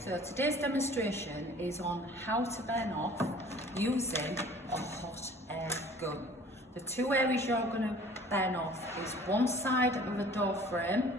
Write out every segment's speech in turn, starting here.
So today's demonstration is on how to burn off using a hot air gun. The two areas you're going to burn off is one side of the door frame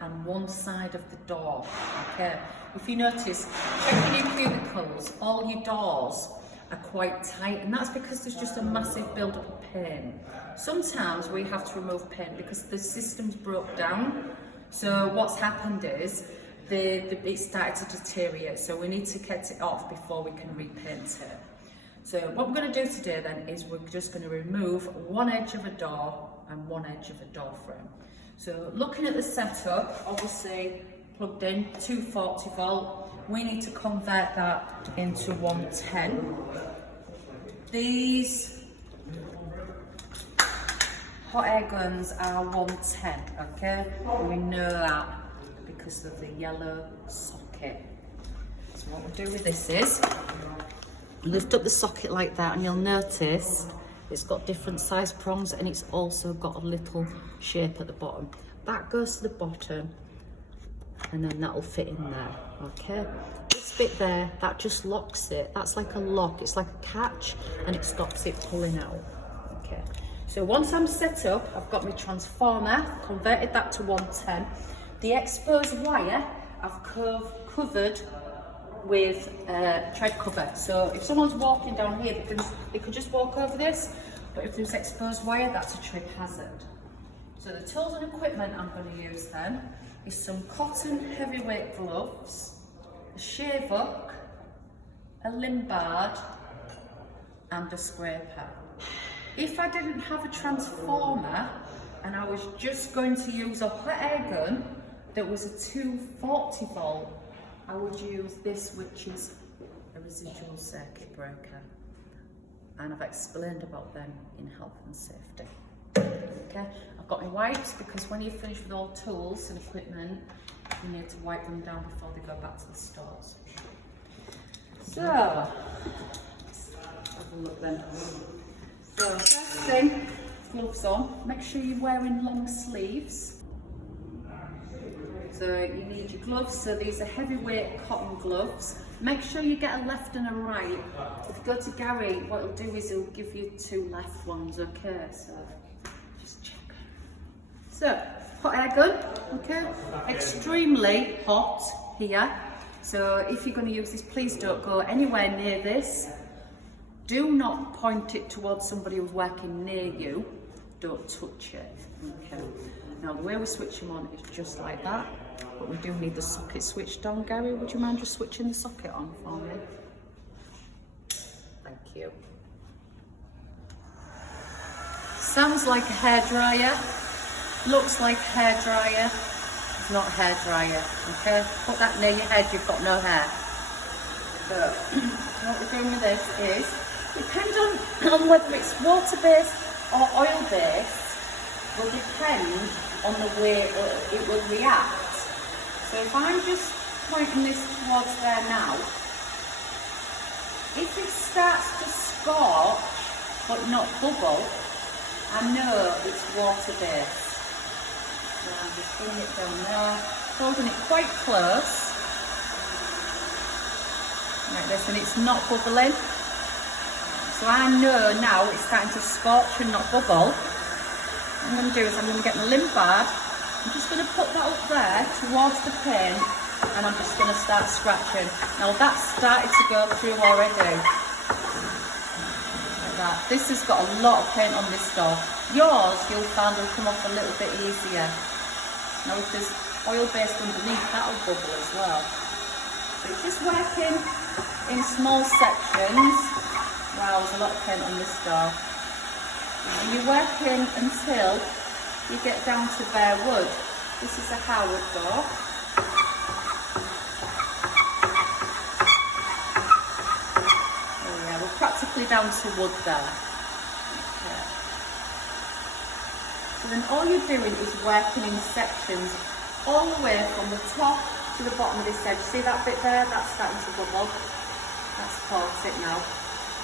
and one side of the door. Okay, if you notice, checking your cubicles, all your doors are quite tight, and that's because there's just a massive build-up of paint. Sometimes we have to remove paint because the system's broke down. So what's happened is it started to deteriorate, so we need to get it off before we can repaint it. So what we're going to do today then is we're just going to remove one edge of a door and one edge of a door frame. So looking at the setup, obviously plugged in 240 volt, we need to convert that into 110. These hot air guns are 110, okay? We know that because of the yellow socket. So what we'll do with this is lift up the socket like that, and you'll notice it's got different size prongs, and it's also got a little shape at the bottom. That goes to the bottom, and then that'll fit in there, okay? This bit there, that just locks it. That's like a lock, it's like a catch, and it stops it pulling out, okay? So once I'm set up, I've got my transformer, converted that to 110. The exposed wire I've covered with tread cover. So if someone's walking down here, they could just walk over this, but if there's exposed wire, that's a trip hazard. So the tools and equipment I'm going to use then is some cotton heavyweight gloves, a shave hook, a limbard, and a scraper. If I didn't have a transformer and I was just going to use a hot air gun that was a 240 volt, I would use this, which is a residual circuit breaker. And I've explained about them in health and safety. Okay, I've got my wipes because when you finish with all tools and equipment, you need to wipe them down before they go back to the stores. So, let's have a look then. So, first thing, gloves on. Make sure you're wearing long sleeves. So you need your gloves, so these are heavyweight cotton gloves. Make sure you get a left and a right. If you go to Gary, what he'll do is he'll give you two left ones, okay? So just check. So, hot air gun, okay? Extremely hot here. So if you're going to use this, please don't go anywhere near this. Do not point it towards somebody who's working near you. Don't touch it, okay? Now the way we switch them on is just like that, but we do need the socket switched on. Gary, would you mind just switching the socket on for me? Thank you. Sounds like a hairdryer, looks like a hairdryer, it's not a hairdryer, okay? Put that near your head, you've got no hair. So, what we're doing with this is, depends on whether it's water-based or oil-based, will depend on the way it will react. So if I'm just pointing this towards there now, if it starts to scorch but not bubble, I know it's water-based. So I'm just putting it down there, holding it quite close, like this, and it's not bubbling. So I know now it's starting to scorch and not bubble. What I'm going to do is I'm going to get my limbard. I'm just going to put that up there towards the paint, and I'm just going to start scratching. Now that's started to go through already. Like that. This has got a lot of paint on this door. Yours, you'll find will come off a little bit easier. Now if there's oil based underneath, that'll bubble as well. So it's just working in small sections. Wow, there's a lot of paint on this door. And you're working until you get down to bare wood. This is a Howard door. Oh yeah, we're practically down to wood there. Okay. So then all you're doing is working in sections all the way from the top to the bottom of this edge. See that bit there? That's starting to bubble. That's caught it now.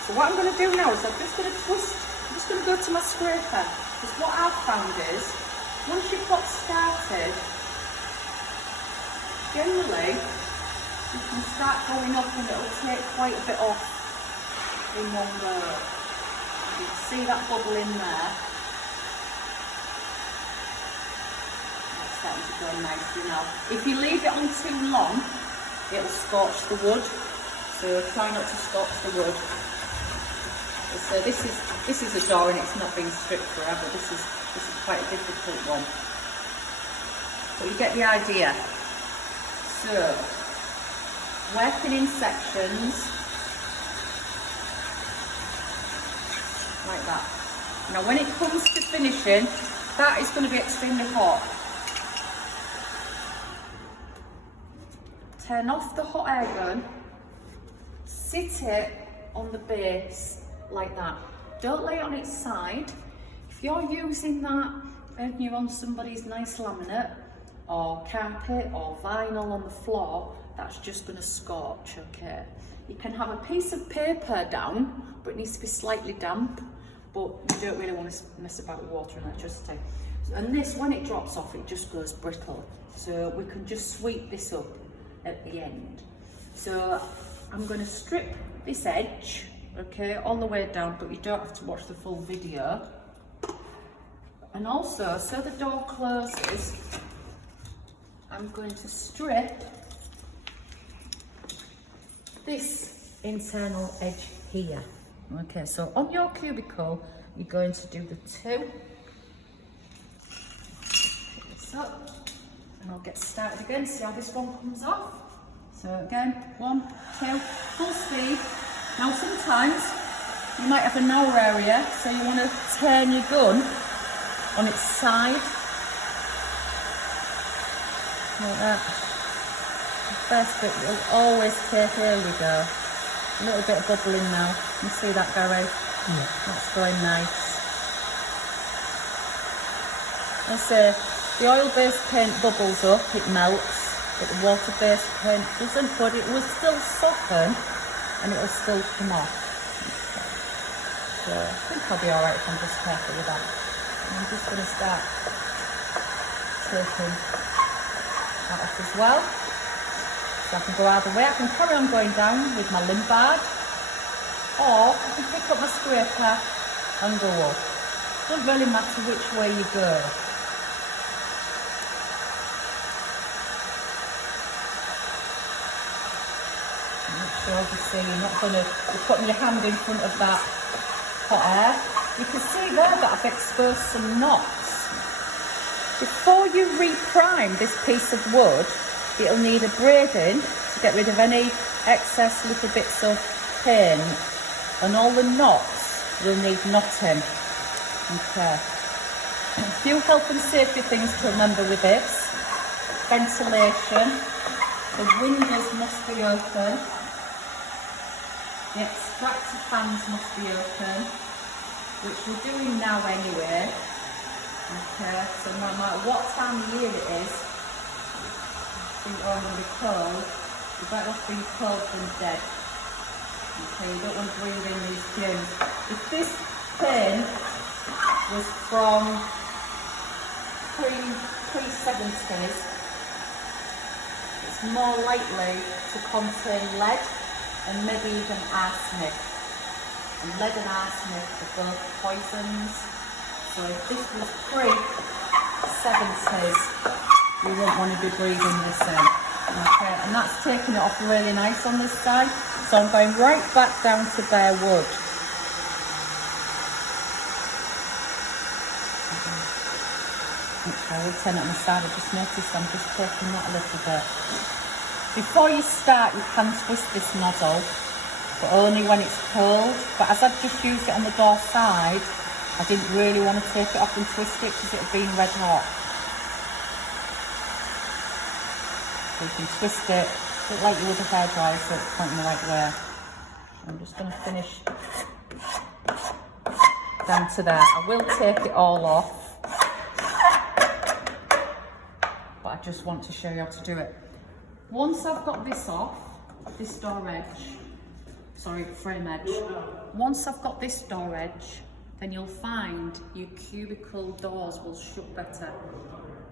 So what I'm going to do now is I'm just going to twist. I'm just going to go to my scraper, because what I've found is, once you've got started, generally You can start going up and it'll take quite a bit off in one go. You can see that bubble in there. It's starting to go nicely now. If you leave it on too long, it'll scorch the wood. So try not to scorch the wood. So this is a door and it's not been stripped forever. This is quite a difficult one. But you get the idea. So working in sections like that. Now when it comes to finishing, that is going to be extremely hot. Turn off the hot air gun, sit it on the base like that. Don't lay it on its side. If you're using that and you're on somebody's nice laminate or carpet or vinyl on the floor, that's just going to scorch, okay? You can have a piece of paper down, but it needs to be slightly damp, but you don't really want to mess about with water and electricity. And this, when it drops off, it just goes brittle. So we can just sweep this up at the end. So I'm going to strip this edge, okay, all the way down, but you don't have to watch the full video. And also, so the door closes, I'm going to strip this internal edge here. Okay, so on your cubicle, you're going to do the two. Pick this up, and I'll get started again, see how this one comes off. So again, 1, 2, full speed. Now sometimes you might have a narrow area, so you want to turn your gun on its side, like that. The first bit will always take, here we go, a little bit of bubbling now. You see that, Gary? Yeah. That's going nice. I say, the oil-based paint bubbles up, it melts, but the water-based paint doesn't, but it will still soften and it will still come off. So I think I'll be alright if I'm just careful with that. And I'm just going to start taking that off as well. So I can go either way. I can carry on going down with my Limbard, or I can pick up my scraper and go up. It doesn't really matter which way you go. Make sure, obviously, you're not going to be putting your hand in front of that hot air. You can see there that I've exposed some knots. Before you reprime this piece of wood, it'll need a braiding to get rid of any excess little bits of paint, and all the knots will need knotting. Okay. A few health and safety things to remember with this. Ventilation. The windows must be open. The extractor fans must be open, which we're doing now anyway. Okay, so no matter what time of year it is, I think I'm going to be cold. You're better off being cold than dead. Okay, you don't want to breathe in these fumes. If this tin was from pre-70s, it's more likely to contain lead and maybe even arsenic. And lead and arsenic are both poisons. So if this was pre-70s, you won't want to be breathing this in. Okay, and that's taking it off really nice on this side. So I'm going right back down to bare wood. Okay, I will turn it on the side. I just noticed I'm just taking that a little bit. Before you start, you can twist this nozzle, but only when it's cold. But as I've just used it on the door side, I didn't really want to take it off and twist it because it had been red hot. So you can twist it, look like you would a hairdryer, so it's pointing the right way. I'm just going to finish down to there. I will take it all off, but I just want to show you how to do it. Once I've got this off, this door edge, sorry, frame edge. Once I've got this door edge, then you'll find your cubicle doors will shut better.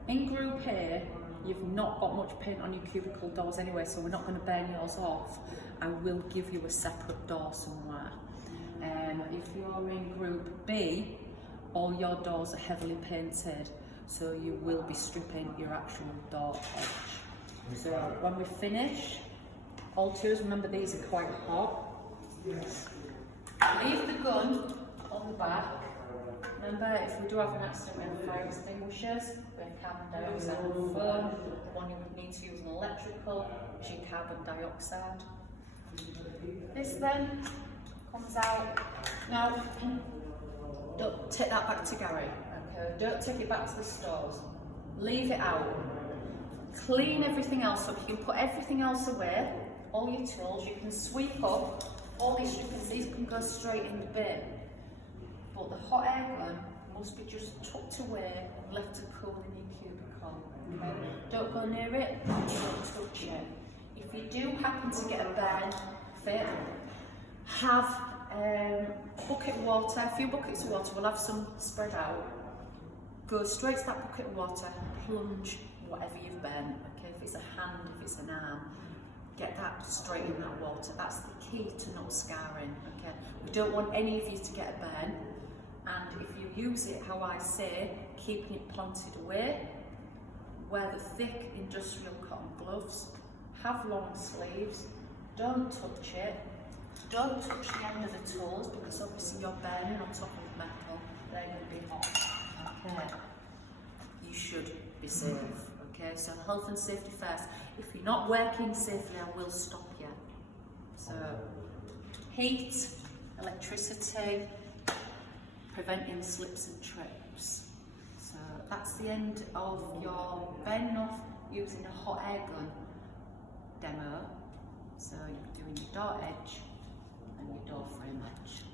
In Group A, you've not got much paint on your cubicle doors anyway, so we're not going to burn yours off. I will give you a separate door somewhere. If you're in group B, all your doors are heavily painted, so you will be stripping your actual door edge. So when we finish, all twos, remember these are quite hot. Leave the gun on the back. Remember, if we do have an accident, we have fire extinguishers, we have carbon dioxide and foam. The one you would need to use an electrical, which is carbon dioxide. This then comes out. Now, don't take that back to Gary, okay? Don't take it back to the stores. Leave it out. Clean everything else up. You can put everything else away, all your tools. You can sweep up all these strippings. These can go straight in the bin. But the hot air gun must be just tucked away and left to cool in your cubicle. Okay? Don't go near it, don't touch it. If you do happen to get a burn fit, have a bucket of water, a few buckets of water, we'll have some spread out. Go straight to that bucket of water, plunge whatever you've burnt. Okay? If it's a hand, if it's an arm, get that straight in that water. That's the key to not scarring. Okay? We don't want any of you to get a burn. And if you use it, how I say, keeping it pointed away, wear the thick industrial cotton gloves, have long sleeves, don't touch it, don't touch the end of the tools because obviously you're burning on top of metal, they're going to be hot. Okay, you should be safe. Okay, so health and safety first. If you're not working safely, I will stop you. So, heat, electricity, preventing slips and trips. So that's the end of your burning off using a hot air gun demo. So you're doing your door edge and your door frame edge.